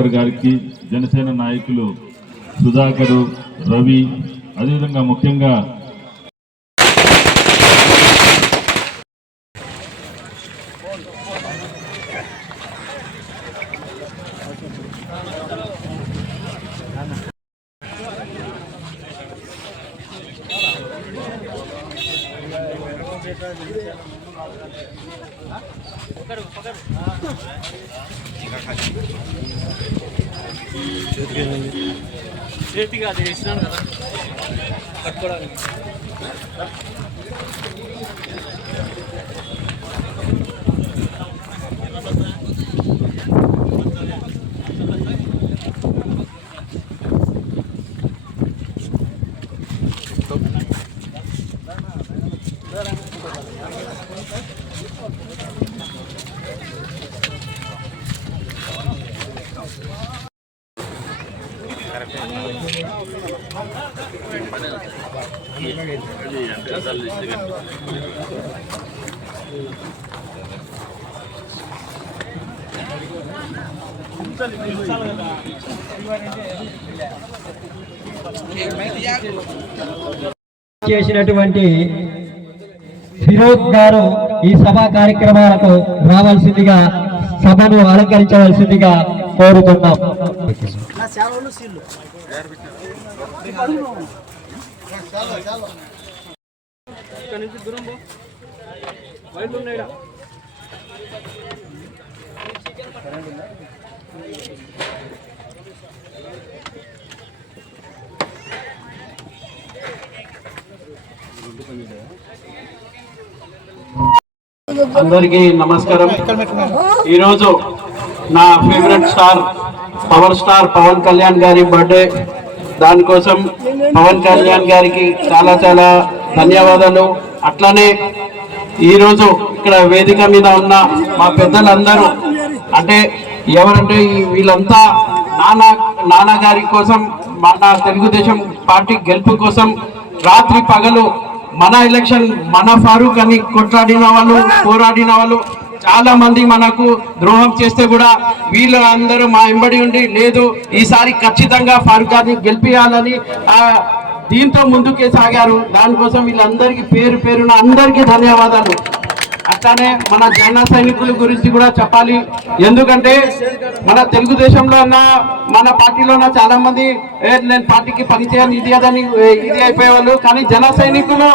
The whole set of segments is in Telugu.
శివశంకర్ గారికి, జనసేన నాయకులు సుధాకరు, రవి, అదేవిధంగా ముఖ్యంగా చేతిగా అది వేసినాను కదా పట్టుకోవడానికి. చేసినటువంటి ఫిరోజ్ గారు ఈ సభా కార్యక్రమాలకు రావాల్సిందిగా, సభను అలంకరించవలసిందిగా కోరుతున్నాం. అందరికీ నమస్కారం. ఈరోజు నా favourite star power star Pawan Kalyan గారి బర్త్డే. దానికోసం పవన్ కళ్యాణ్ గారికి చాలా చాలా ధన్యవాదాలు. అట్లనే ఈరోజు ఇక్కడ వేదిక మీద ఉన్న మా పెద్దలందరూ, అంటే ఎవరంటే వీళ్ళంతా నాన్న గారి కోసం, మన తెలుగుదేశం పార్టీ గెలుపు కోసం రాత్రి పగలు మన ఎలక్షన్, మన ఫారూక్ అని కొట్లాడిన వాళ్ళు, పోరాడిన వాళ్ళు చాలా మంది మనకు ద్రోహం చేస్తే కూడా వీళ్ళందరూ మా వెంబడి ఉండి, లేదు ఈసారి ఖచ్చితంగా ఫారూక్ గారిని గెలిపియాలని దీంతో ముందుకే సాగారు. దానికోసం వీళ్ళందరికీ పేరు పేరున అందరికీ ధన్యవాదాలు. అట్లానే మన జన సైనికుల గురించి కూడా చెప్పాలి. ఎందుకంటే మన తెలుగుదేశంలో ఉన్న, మన పార్టీలో ఉన్న చాలా మంది నేను పార్టీకి పనిచేయాలి ఇది అదని ఇది అయిపోయేవాళ్ళు. కానీ జన సైనికులు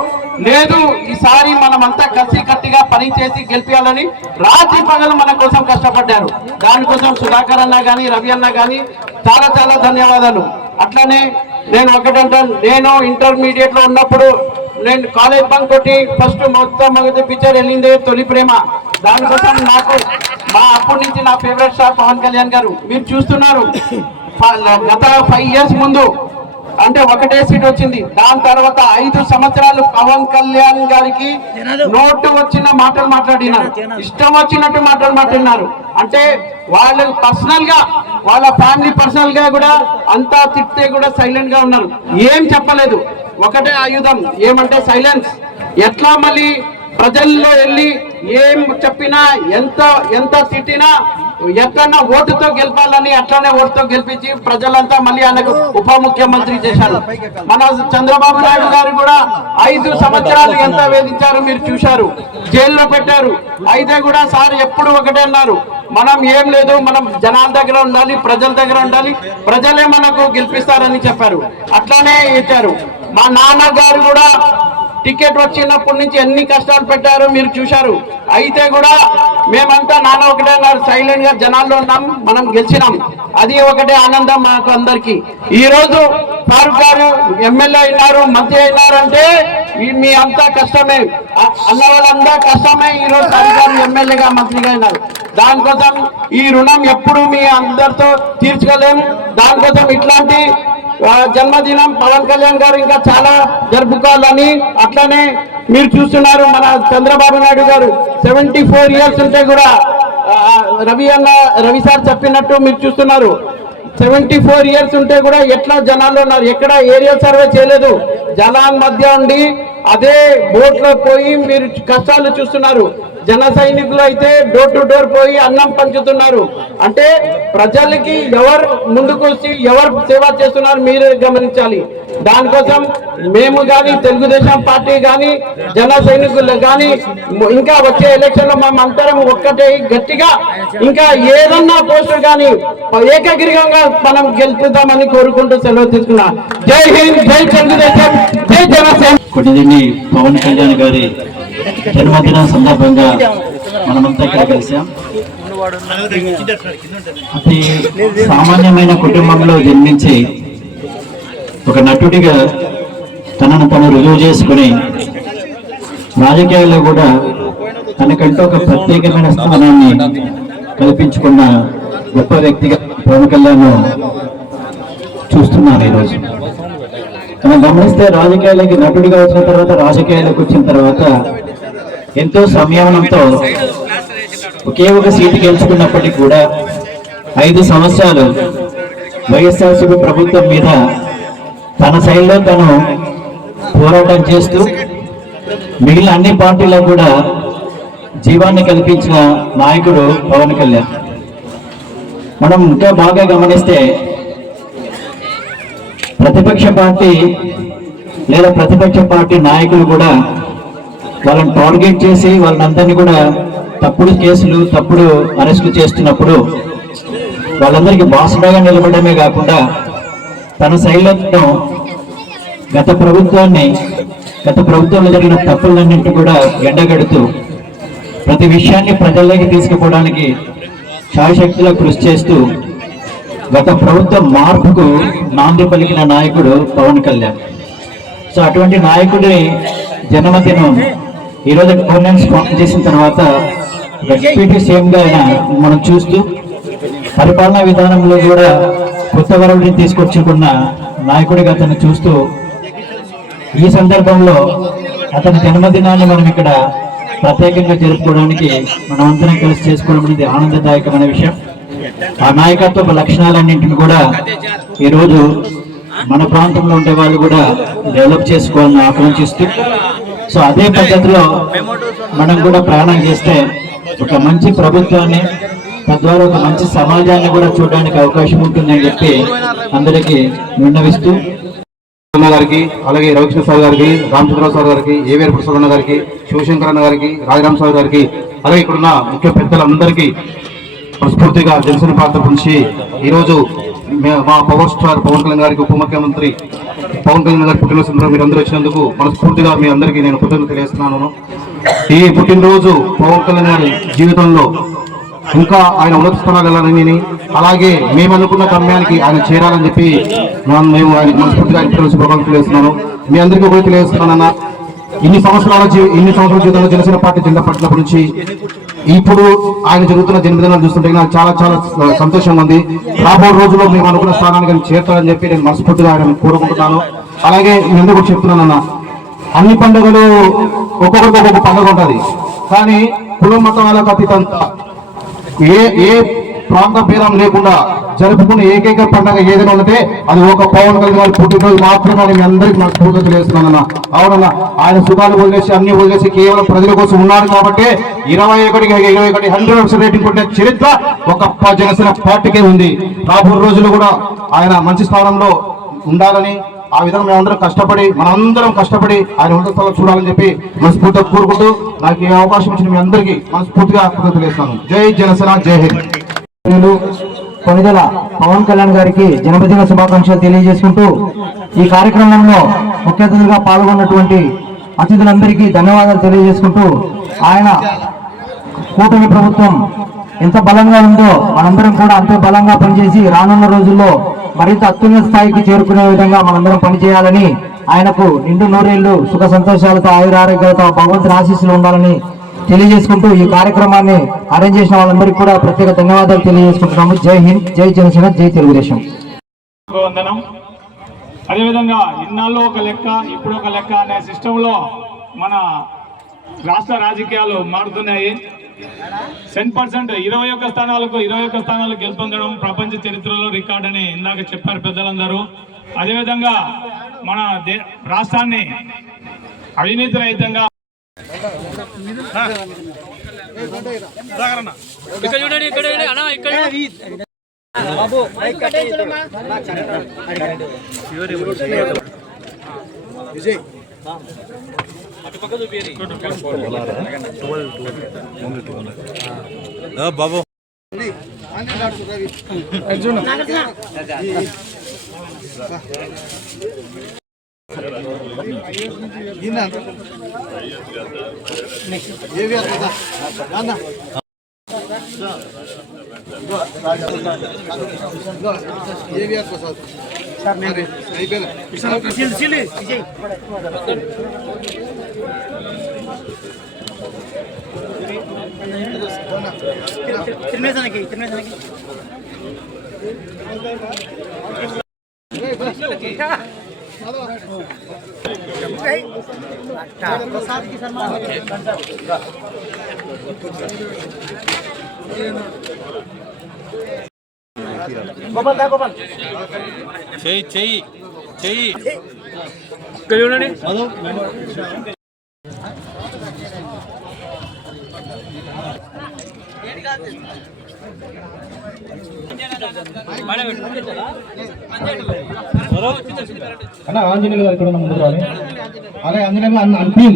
లేదు, ఈసారి మనమంతా కలిసి కట్టిగా పని చేసి గెలిపించాలని రాత్రి పగలు మన కోసం కష్టపడ్డారు. దానికోసం సుధాకర్ అన్న కానీ, రవి అన్న కానీ చాలా చాలా ధన్యవాదాలు. అట్లానే నేను ఒకటంటాను, నేను ఇంటర్మీడియట్ లో ఉన్నప్పుడు నేను కాలేజ్ బంక్ కొట్టి ఫస్ట్ మొదటి పిక్చర్ వెళ్ళింది తొలి ప్రేమ. దానికోసం నాకు అప్పటి నుంచి నా ఫేవరెట్ స్టార్ పవన్ కళ్యాణ్ గారు. మీరు చూస్తున్నారు, గత 5 years ముందు అంటే ఒకటే సీట్ వచ్చింది. దాని తర్వాత 5 సంవత్సరాలు పవన్ కళ్యాణ్ గారికి నోటు వచ్చిన మాటలు మాట్లాడినారు, ఇష్టం వచ్చినట్టు మాటలు మాట్లాడినారు. అంటే వాళ్ళు పర్సనల్ గా, వాళ్ళ ఫ్యామిలీ పర్సనల్ గా కూడా అంతా తిట్టే కూడా సైలెంట్ గా ఉన్నారు, ఏం చెప్పలేదు. ఒకటే ఆయుధం ఏమంటే సైలెన్స్. ఎట్లా మళ్ళీ ప్రజల్లో వెళ్ళి ఏం చెప్పినా, ఎంత తిట్టినా ఎట్లన్నా ఓటుతో గెలపాలని అట్లనే ఓటుతో గెలిపించి ప్రజలంతా మళ్ళీ ఆయనకు ఉప ముఖ్యమంత్రి చేశారు. మన చంద్రబాబు నాయుడు గారు కూడా 5 సంవత్సరాలు ఎంత వేధించారు మీరు చూశారు, జైల్లో పెట్టారు. అయితే కూడా సార్ ఎప్పుడు ఒకటే అన్నారు, మనం ఏం లేదు, మనం జనాల దగ్గర ఉండాలి, ప్రజల దగ్గర ఉండాలి, ప్రజలే మనకు గెలిపిస్తారని చెప్పారు. అట్లానే ఇచ్చారు. మా నాన్నగారు కూడా టికెట్ వచ్చినప్పటి నుంచి ఎన్ని కష్టాలు పెట్టారు మీరు చూశారు. అయితే కూడా మేమంతా నాన్న ఒకటే అన్నారు, సైలెంట్ గా జనాల్లో ఉన్నాం, మనం గెలిచినాం. అది ఒకటే ఆనందం మాకు అందరికి. ఈ రోజు ఫారూక్ గారు ఎమ్మెల్యే అయినారు, మంత్రి అయినారంటే మీ అంతా కష్టమే, అన్న వాళ్ళంతా కష్టమే. ఈ రోజు ఫారూక్ గారు ఎమ్మెల్యేగా మంత్రిగా అయినారు. దానికోసం ఈ రుణం ఎప్పుడు మీ అందరితో తీర్చుకోలేం. దానికోసం ఇట్లాంటి జన్మదినం పవన్ కళ్యాణ్ గారు ఇంకా చాలా జరుపుకోవాలని. అట్లానే మీరు చూస్తున్నారు, మన చంద్రబాబు నాయుడు గారు 74 years ఉంటే కూడా రవి సార్ చెప్పినట్టు మీరు చూస్తున్నారు, 74 years ఉంటే కూడా ఎట్లా జనాలు ఉన్నారు, ఎక్కడ ఏరియా సర్వే చేయలేదు, జనాల మధ్య ఉండి అదే బోట్ లో పోయి మీరు కష్టాలు చూస్తున్నారు. జన సైనికులు అయితే డోర్ టు డోర్ పోయి అన్నం పంచుతున్నారు. అంటే ప్రజలకి ఎవరు ముందుకు వచ్చి ఎవరు సేవ చేస్తున్నారు మీరు గమనించాలి. దానికోసం మేము కానీ తెలుగుదేశం పార్టీ కానీ జన సైనికులు కానీ ఇంకా వచ్చే ఎలక్షన్ లో మేము అందరం ఒక్కటే గట్టిగా ఇంకా ఏదన్నా పోస్టర్ కానీ ఏకగ్రీవంగా మనం గెలుపుదామని కోరుకుంటూ సెలవు తీసుకున్నా. జై హింద్, జై తెలుగుదేశం, జై జనసేన. కొన్నిదిన్ని పవన్ కళ్యాణ్ గారి జన్మదిన సందర్భంగా మనమంతా ఇక్కడ కలిసాం. అతి సామాన్యమైన కుటుంబంలో జన్మించి ఒక నటుడిగా తనను తను రుజువు చేసుకుని రాజకీయాల్లో కూడా తనకంటూ ఒక ప్రత్యేకమైన స్థానాన్ని కల్పించుకున్న గొప్ప వ్యక్తిగా పవన్ కళ్యాణ్ చూస్తున్నారు ఈరోజు. మనం గమనిస్తే రాజకీయాలకి నటుడిగా వచ్చిన తర్వాత, రాజకీయాలకు వచ్చిన తర్వాత ఎంతో సంయమనంతో ఒకే ఒక సీటు గెలుచుకున్నప్పటికీ కూడా 5 సంవత్సరాలు వైఎస్ఆర్సీపీ ప్రభుత్వం మీద తన శైలిలో తను పోరాటం చేస్తూ మిగిలిన అన్ని పార్టీలకు కూడా జీవాన్ని కల్పించిన నాయకుడు పవన్ కళ్యాణ్. మనం ఇంకా బాగా గమనిస్తే ప్రతిపక్ష పార్టీ లేదా ప్రతిపక్ష పార్టీ నాయకులు కూడా వాళ్ళని టార్గెట్ చేసి వాళ్ళందరినీ కూడా తప్పుడు కేసులు, తప్పుడు అరెస్టులు చేస్తున్నప్పుడు వాళ్ళందరికీ బాసులాగా నిలబడమే కాకుండా తన శైలిలో గత ప్రభుత్వంలో జరిగిన తప్పులన్నింటి కూడా ఎండగడుతూ ప్రతి విషయాన్ని ప్రజల్లోకి తీసుకుపోవడానికి శాయశక్తిలో కృషి చేస్తూ గత ప్రభుత్వ మార్పుకు నాంది పలికిన నాయకుడు పవన్ కళ్యాణ్. సో అటువంటి నాయకుడి జన్మదినం ఈరోజు గవర్నెన్స్ ఫామ్ చేసిన తర్వాత డిప్యూటీ సీఎం గా మనం చూస్తూ పరిపాలనా విధానంలో కూడా కొత్త వరవడిని తీసుకొచ్చుకున్న నాయకుడిగా అతన్ని చూస్తూ ఈ సందర్భంలో అతని జన్మదినాన్ని మనం ఇక్కడ ప్రత్యేకంగా జరుపుకోవడానికి మనమందరం కలిసి చేసుకోవడం అనేది ఆనందదాయకమైన విషయం. ఆ నాయకత్వ లక్షణాలన్నింటిని కూడా ఈరోజు మన ప్రాంతంలో ఉండే వాళ్ళు కూడా డెవలప్ చేసుకోవాలని ఆకాంక్షిస్తూ, సో అదే పద్ధతిలో మనం కూడా ప్రయాణం చేస్తే ఒక మంచి ప్రభుత్వాన్ని, తద్వారా ఒక మంచి సమాజాన్ని కూడా చూడడానికి అవకాశం ఉంటుందని చెప్పి అందరికీ విన్నవిస్తూ, గారికి, అలాగే రవికృష్ణ సార్ గారికి, రామచంద్రరావు సార్ గారికి, ఏవేరు ప్రసాద్ గారికి, శివశంకర్ అన్న గారికి, రాజరామ్ సార్ గారికి, అలాగే ఇక్కడున్న ముఖ్య పెద్దలందరికీ మనస్ఫూర్తిగా జనసేన పార్టీ నుంచి ఈరోజు మా పవర్ స్టార్ పవన్ కళ్యాణ్ గారికి, ఉప ముఖ్యమంత్రి పవన్ కళ్యాణ్ గారి పుట్టినరోజు సందర్భంగా మీరు అందరూ వచ్చినందుకు మనస్ఫూర్తిగా మీ అందరికీ నేను కృతజ్ఞతలు తెలియజేస్తున్నాను. ఈ పుట్టినరోజు పవన్ కళ్యాణ్ గారి జీవితంలో ఇంకా ఆయన ఉన్నత స్థానాలు వెళ్ళాలని, అలాగే మేము అనుకున్న గమ్యానికి ఆయన చేరాలని చెప్పి మేము ఆయన మనస్ఫూర్తిగా శుభాకాంక్షలు తెలియజేస్తున్నాను. మీ అందరికీ కూడా తెలియజేస్తున్నానన్న, ఇన్ని సంవత్సరాల జీవితంలో జనసేన పార్టీ జెండా పట్టినప్పటి నుంచి ఇప్పుడు ఆయన జరుగుతున్న జన్మదినాలు చూస్తుంటే నాకు చాలా చాలా సంతోషంగా ఉంది. రాబోయే రోజుల్లో మేము అనుకున్న స్థానానికి చేరుతారని చెప్పి నేను మనస్ఫూర్తిగా ఆయన కోరుకుంటున్నాను. అలాగే మీ అందరూ కూడా చెప్తున్నానన్న, అన్ని పండుగలు ఒక్కొక్కరికి ఒక్కొక్క పండుగ ఉంటుంది, కానీ కుల మతాలకు అతీతంగా ఏ ప్రాంత భేదం లేకుండా జరుపుకునే ఏకైక పండుగ ఏదైనా ఉంటే అది ఒక పవన్ కళ్యాణ్ గారి పుట్టినరోజు మాత్రమే మీ అందరికీ నాకు పూర్తి తెలియజేస్తున్నానన్న. అవునన్నా, ఆయన సుఖాలు వదిలేసి అన్ని వదిలేసి కేవలం ప్రజల కోసం ఉన్నాడు కాబట్టి 21 100% రేటింగ్ కొట్టే చరిత్ర ఒక జనసేన పార్టీకే ఉంది. రాబోయే రోజులు కూడా ఆయన మంచి స్థానంలో ఉండాలని, ఆ విధంగా మనందరం కష్టపడి ఆయన ఉన్నత స్థాయిలో చూడాలని చెప్పి మనస్ఫూర్తిగా కోరుకుంటూ నాకు ఈ అవకాశం ఇచ్చిన మీ అందరికీ మనస్ఫూర్తిగా కృతజ్ఞతలు తెలియజేస్తున్నాను. జై జనసేన, జై హింద్. కొనిదెల పవన్ కళ్యాణ్ గారికి జన్మదిన శుభాకాంక్షలు తెలియజేసుకుంటూ ఈ కార్యక్రమంలో ముఖ్య అతిథులుగా పాల్గొన్నటువంటి అతిథులందరికీ ధన్యవాదాలు తెలియజేసుకుంటూ, ఆయన కూటమి ప్రభుత్వం ఎంత బలంగా ఉందో మనందరం కూడా అంతే బలంగా పనిచేసి రానున్న రోజుల్లో మరింత అత్యున్నత స్థాయికి చేరుకునే విధంగా మనందరం పనిచేయాలని, ఆయనకు నిండు నూరేళ్లు సుఖ సంతోషాలతో ఆయురారోగ్యాలతో భగవంతుని ఆశీస్సులు ఉండాలని తెలియజేసుకుంటూ ఈ కార్యక్రమాన్ని అరేంజ్ చేసిన వాళ్ళందరికీ కూడా ప్రత్యేక ధన్యవాదాలు తెలియజేసుకుంటున్నాము. జై హింద్, జై జనసేన, జై తెలుగుదేశం. అదేవిధంగా ఇన్నాళ్ళు ఒక లెక్క, ఇప్పుడు ఒక లెక్క అనే సిస్టంలో మన రాష్ట్ర రాజకీయాలు మారుతున్నాయి. 10% 21 స్థానాలకు గెలుపొందడం ప్రపంచ చరిత్రలో రికార్డ్ అని ఇందాక చెప్పారు పెద్దలందరూ. అదేవిధంగా మన రాష్ట్రాన్ని అవినీతి రహితంగా ఇక్కడ చూడండి, ఇక్కడ చూడండి అన్న, ఇక్కడ అటుపక్క చూపి బాబు చెయ్యి ఇక్కడ చూడండి. అన్న ఆంజనేయులు గారు ఇక్కడ ముందు రావాలి. అలాగే ఆంజనేయులు అంతిం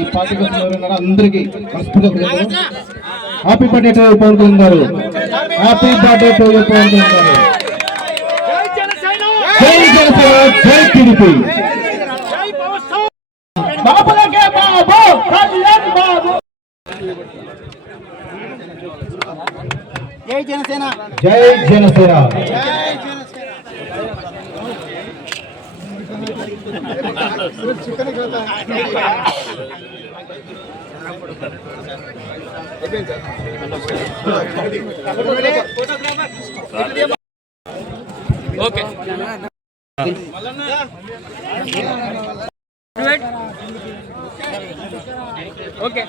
ఈ పార్టీకి వచ్చిన అందరికీ happy birthday to Pawan Kalyan garu. Happy birthday to Pawan Kalyan garu. జై జనసేన, జై టీడీపీ. జై జనసేన, జై జనసేన. ఓకే ఓకే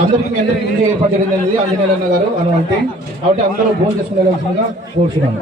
అందరికీ మీ అందరికీ ముందే ఏర్పాటు జరిగింది ఆంజనేయులు అన్న గారు అంటే కాబట్టి అందరూ భోజనం చేసుకునే కోరుచున్నాను.